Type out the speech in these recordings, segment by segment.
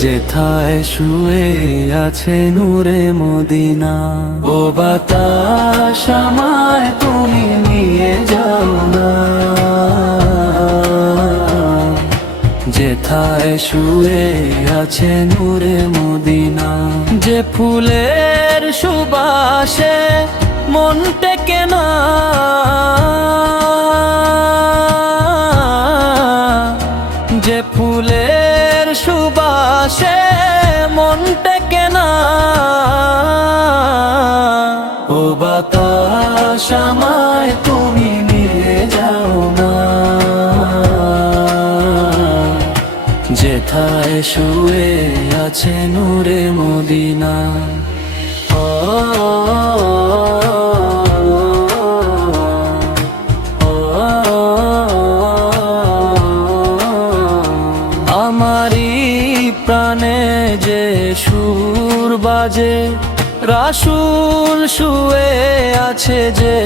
যেথায় শুয়ে আছে নূরে মদিনা। ও বাতাস আমায় তুমি নিয়ে যাও না, যেথায় শুয়ে আছে নূরে মদিনা। যে ফুলের সুবাসে মন টেকে না, যে ফুলের সুবাসে মন টেকে না। ও বাতাস আমায় তুমি নিয়ে যাও না, যেথায় শুয়ে আছে নূরে মদিনা। আমারি প্রাণে যে সুর বাজে, রাসূল শুয়ে আছে যে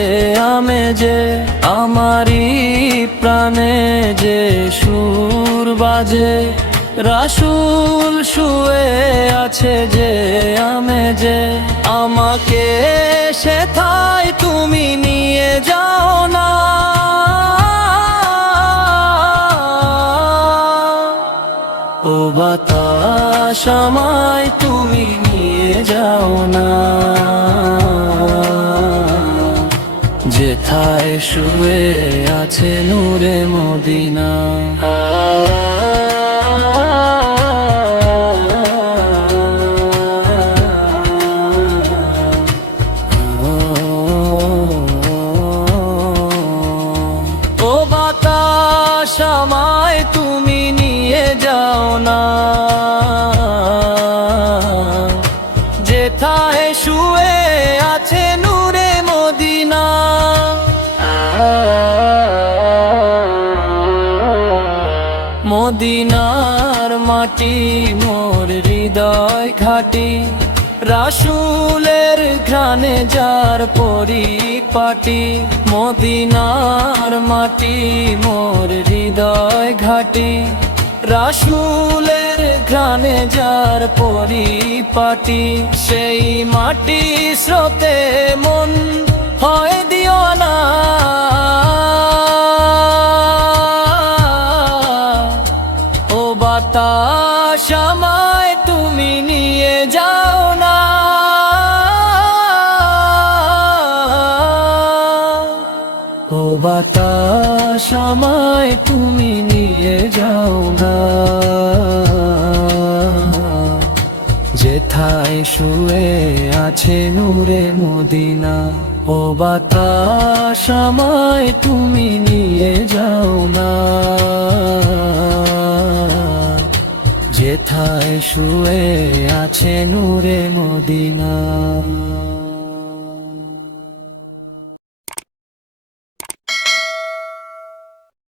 আমেজে। আমারি প্রাণে যে সুর বাজে, রাসূল শুয়ে আছে যে আমেজে। আমাকে সেথায় তুমি নিয়ে যাও না, ও বাতাস আমায় তুমি নিয়ে যাও না, যেথায় শুয়ে আছে নূরে মদিনা। ও বাতাস আমায় তুমি নিয়ে যাও না, যেথায় শুয়ে আছে নূরে মদিনা। মদিনার মাটি মোর হৃদয় ঘাটি, রাসূলের ঘ্রাণে যার পরিপাটি। মদিনার মাটি মোর হৃদয় ঘাটি, রাসূলের ঘ্রাণে যার পরিপাটি। সেই মাটি স্রোতে মন হয় দিওয়ানা, ও বাতাস আমায় তুমি নিয়ে যাও না, ও বাতাস আমায় তুমি নিয়ে যাও না, যেথায় শুয়ে আছে নূরে মদিনা। ও বাতাস আমায় তুমি নিয়ে যাও না, যেথায় শুয়ে আছে নূরে মদিনা।